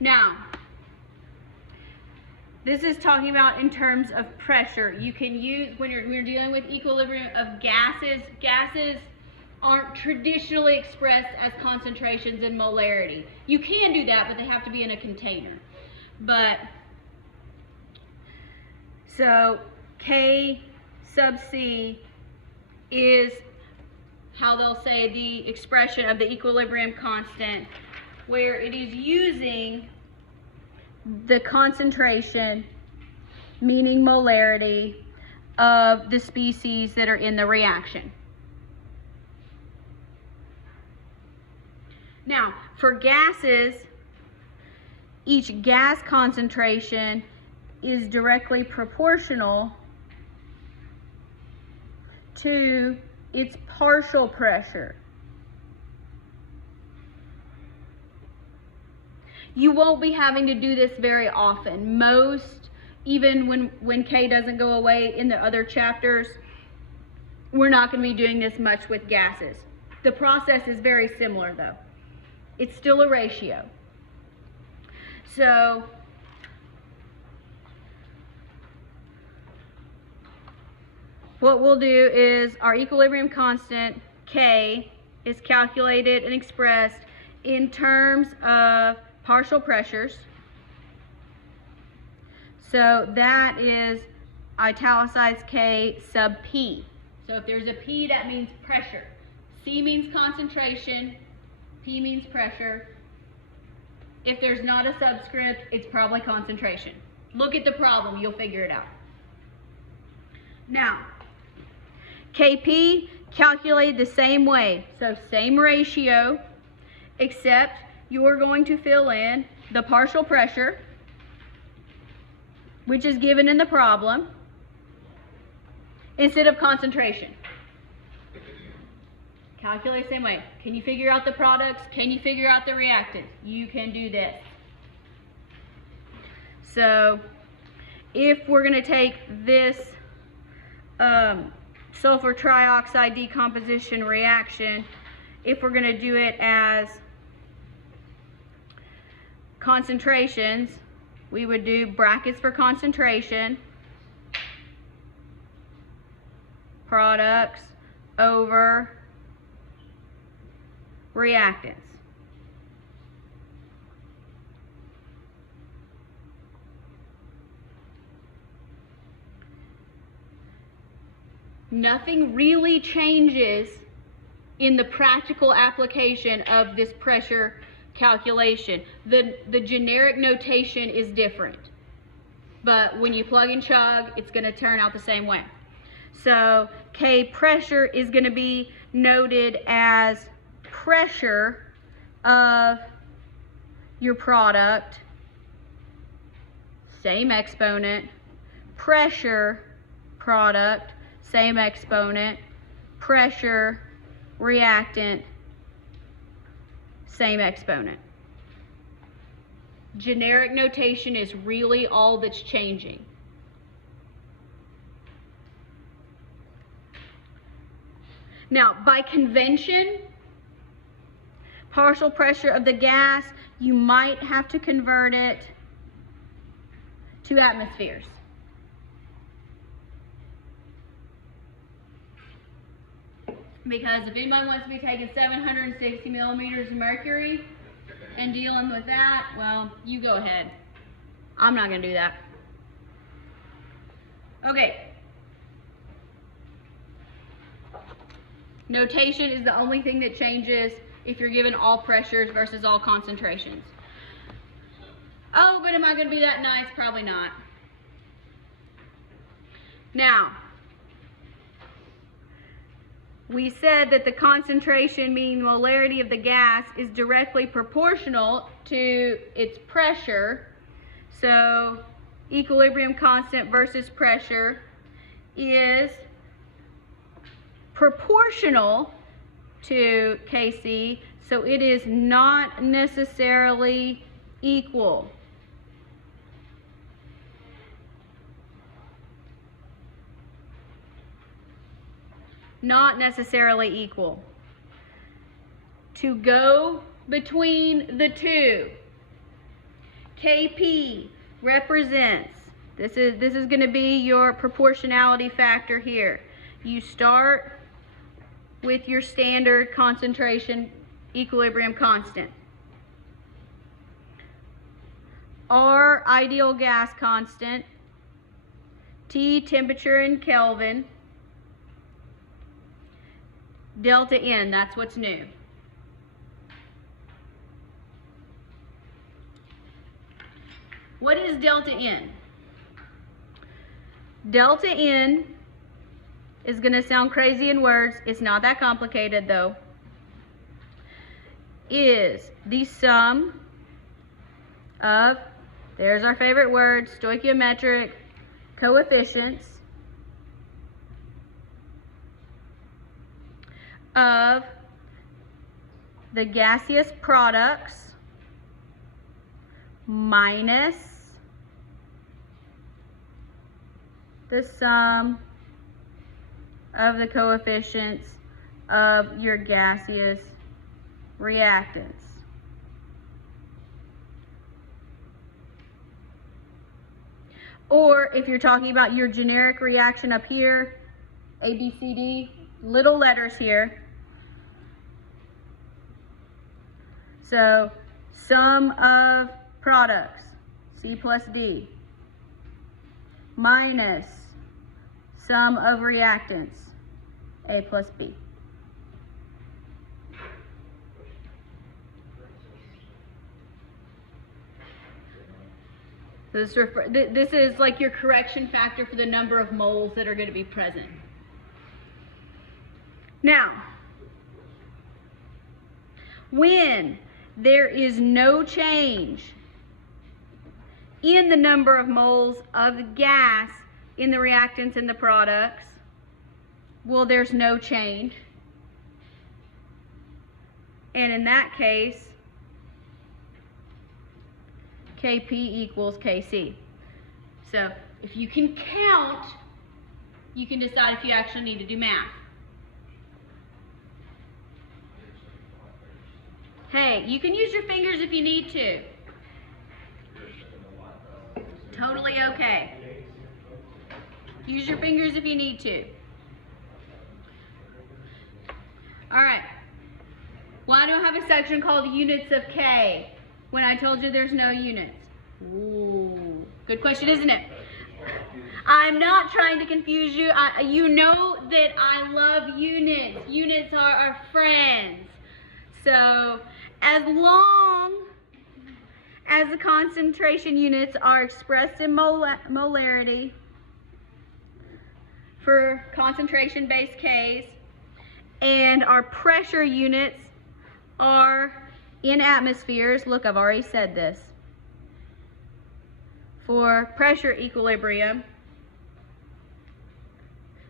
Now, this is talking about in terms of pressure. You can use, when you're dealing with equilibrium of gases, gases aren't traditionally expressed as concentrations in molarity. You can do that, but they have to be in a container. But, so K sub C is how they'll say the expression of the equilibrium constant, where it is using the concentration, meaning molarity, of the species that are in the reaction. Now, for gases, each gas concentration is directly proportional to its partial pressure. You won't be having to do this very often. Most, even when K doesn't go away in the other chapters, we're not going to be doing this much with gases. The process is very similar though. It's still a ratio. So, what we'll do is our equilibrium constant, K, is calculated and expressed in terms of partial pressures. So that is italicized K sub P. So if there's a P, that means pressure. C means concentration, P means pressure. If there's not a subscript, it's probably concentration. Look at the problem, you'll figure it out. Now, Kp calculated the same way, so same ratio, except you're going to fill in the partial pressure, which is given in the problem, instead of concentration. Calculate the same way. Can you figure out the products? Can you figure out the reactants? You can do this. So, if we're going to take this sulfur trioxide decomposition reaction, if we're going to do it as concentrations, we would do brackets for concentration, products over reactants. Nothing really changes in the practical application of this pressure calculation. The generic notation is different, but when you plug and chug, it's going to turn out the same way. So K pressure is going to be noted as pressure of your product, same exponent, pressure product, same exponent, pressure reactant, same exponent. Generic notation is really all that's changing. Now, by convention, partial pressure of the gas, you might have to convert it to atmospheres. Because if anybody wants to be taking 760 millimeters of mercury and dealing with that, well, you go ahead. I'm not going to do that. Okay. Notation is the only thing that changes if you're given all pressures versus all concentrations. Oh, but am I going to be that nice? Probably not. Now, we said that the concentration, meaning the molarity of the gas, is directly proportional to its pressure. So equilibrium constant versus pressure is proportional to Kc, so it is not necessarily equal. Not necessarily equal. To go between the two, Kp represents, this is going to be your proportionality factor here. You start with your standard concentration equilibrium constant. R, ideal gas constant. T, temperature in Kelvin. Delta N, that's what's new. What is delta N? Delta N is going to sound crazy in words. It's not that complicated though. Is the sum of, there's our favorite word, stoichiometric coefficients of the gaseous products minus the sum of the coefficients of your gaseous reactants. Or if you're talking about your generic reaction up here, A, B, C, D, little letters here. So sum of products, C plus D, minus sum of reactants, A plus B. This is like your correction factor for the number of moles that are going to be present. Now, when there is no change in the number of moles of the gas in the reactants and the products, well, there's no change. And in that case, Kp equals Kc. So if you can count, you can decide if you actually need to do math. Hey, you can use your fingers if you need to. Totally okay. Use your fingers if you need to. All right. Why do I have a section called units of K when I told you there's no units? Ooh, good question, isn't it? I'm not trying to confuse you. You know that I love units. Units are our friends. So as long as the concentration units are expressed in molarity for concentration-based Ks, and our pressure units are in atmospheres, look, I've already said this, for pressure equilibrium,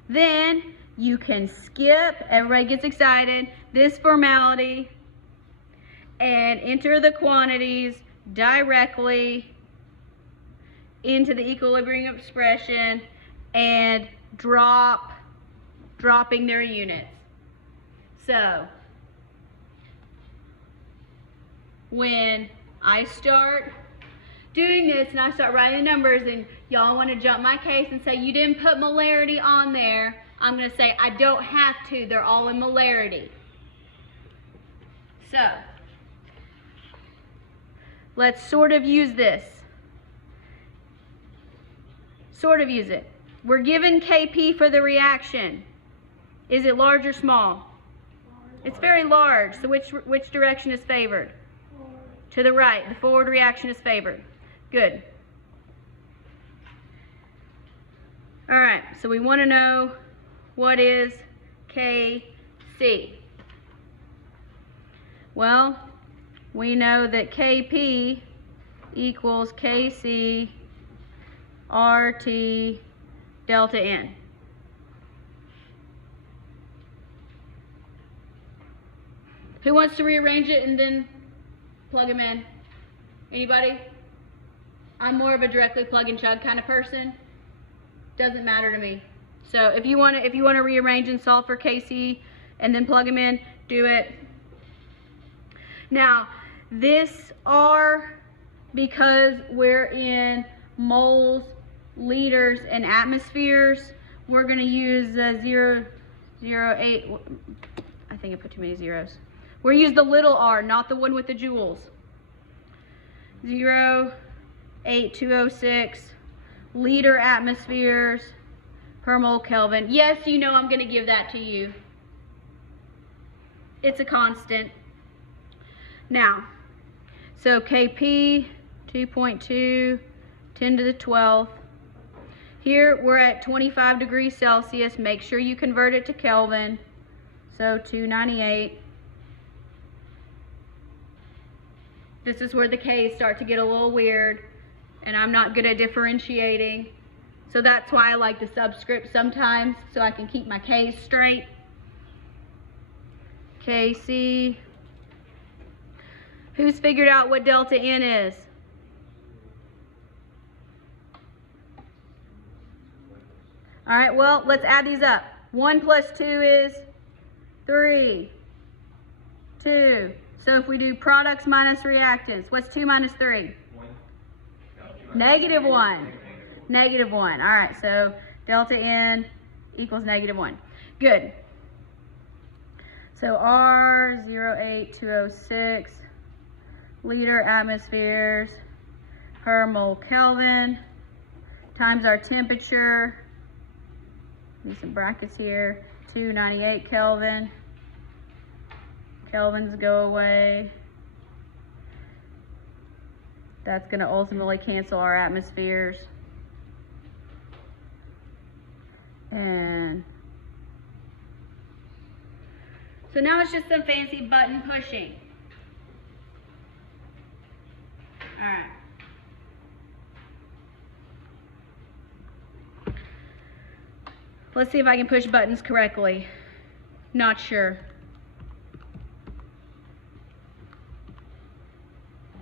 then you can skip, everybody gets excited, this formality and enter the quantities directly into the equilibrium expression and dropping their units. So when I start doing this and I start writing the numbers and y'all want to jump my case and say you didn't put molarity on there, I'm going to say I don't have to. They're all in molarity. So let's sort of use this. Sort of use it. We're given Kp for the reaction. Is it large or small? It's very large. So which direction is favored? To the right. The forward reaction is favored. Good. All right. So we want to know what is Kc. Well, we know that Kp equals Kc RT delta N. Who wants to rearrange it and then plug them in? Anybody? I'm more of a directly plug and chug kind of person. Doesn't matter to me. So if you want to rearrange and solve for Kc and then plug them in, do it. Now, this R because we're in moles, liters, and atmospheres, we're going to use 0.08. I think I put too many zeros. We'll use the little r, not the one with the joules. 0.8206 liter atmospheres per mole Kelvin. Yes, you know I'm going to give that to you. It's a constant. Now, so Kp, 2.2, 10 to the 12th. Here we're at 25 degrees Celsius. Make sure you convert it to Kelvin. So 298. This is where the K's start to get a little weird, and I'm not good at differentiating. So that's why I like the subscript sometimes, so I can keep my K's straight. Kc. Who's figured out what delta N is? All right, well, let's add these up. 1 plus 2 is 3. 2. So if we do products minus reactants, what's 2 minus 3? 1. -1. -1. All right, so delta N equals -1. Good. So R 0.8206 liter atmospheres per mole Kelvin times our temperature. Need some brackets here. 298 Kelvin. Kelvins go away. That's going to ultimately cancel our atmospheres. And so now it's just some fancy button pushing. All right. Let's see if I can push buttons correctly. Not sure.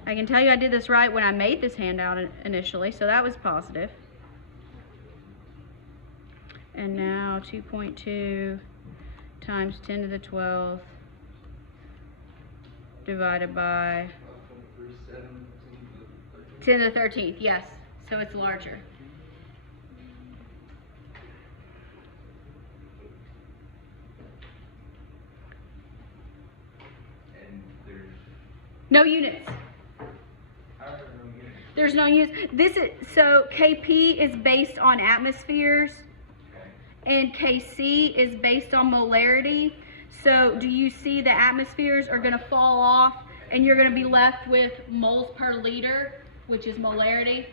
I can tell you I did this right when I made this handout initially, so that was positive. And now 2.2 times 10 to the 12th divided by 10 to the 13th, yes. So it's larger. And there's No units. There's no units. This is so Kp is based on atmospheres, and Kc is based on molarity. So do you see the atmospheres are going to fall off, and you're going to be left with moles per liter, which is molarity.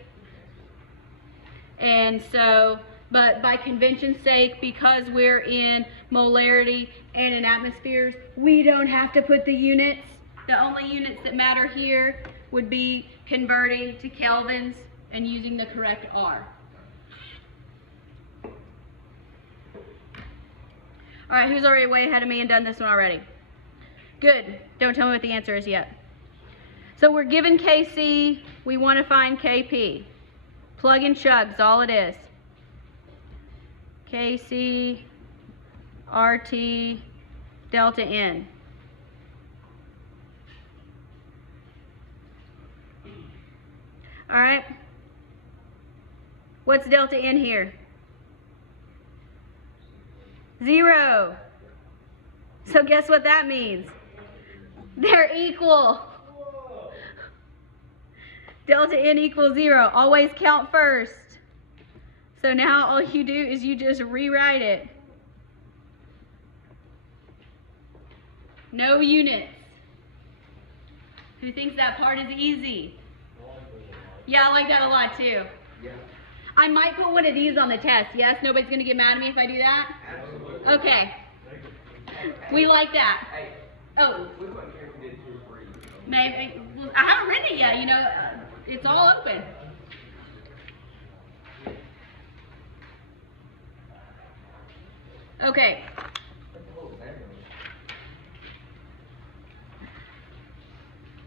And so, but by convention's sake, because we're in molarity and in atmospheres, we don't have to put the units. The only units that matter here would be converting to kelvins and using the correct R. All right, who's already way ahead of me and done this one already? Good. Don't tell me what the answer is yet. So we're given Kc. We want to find Kp. Plug and chug is all it is. Kc, RT, delta N. All right. What's delta N here? 0. So guess what that means? They're equal. Delta N equals 0. Always count first. So now all you do is you just rewrite it. No units. Who thinks that part is easy? Yeah, I like that a lot too. Yeah. I might put one of these on the test. Yes? Nobody's going to get mad at me if I do that? Absolutely. Okay. We like that. Hey, Oh, we wouldn't care if we did 2 or 3. maybe. I haven't written it yet, you know. It's all open. Okay.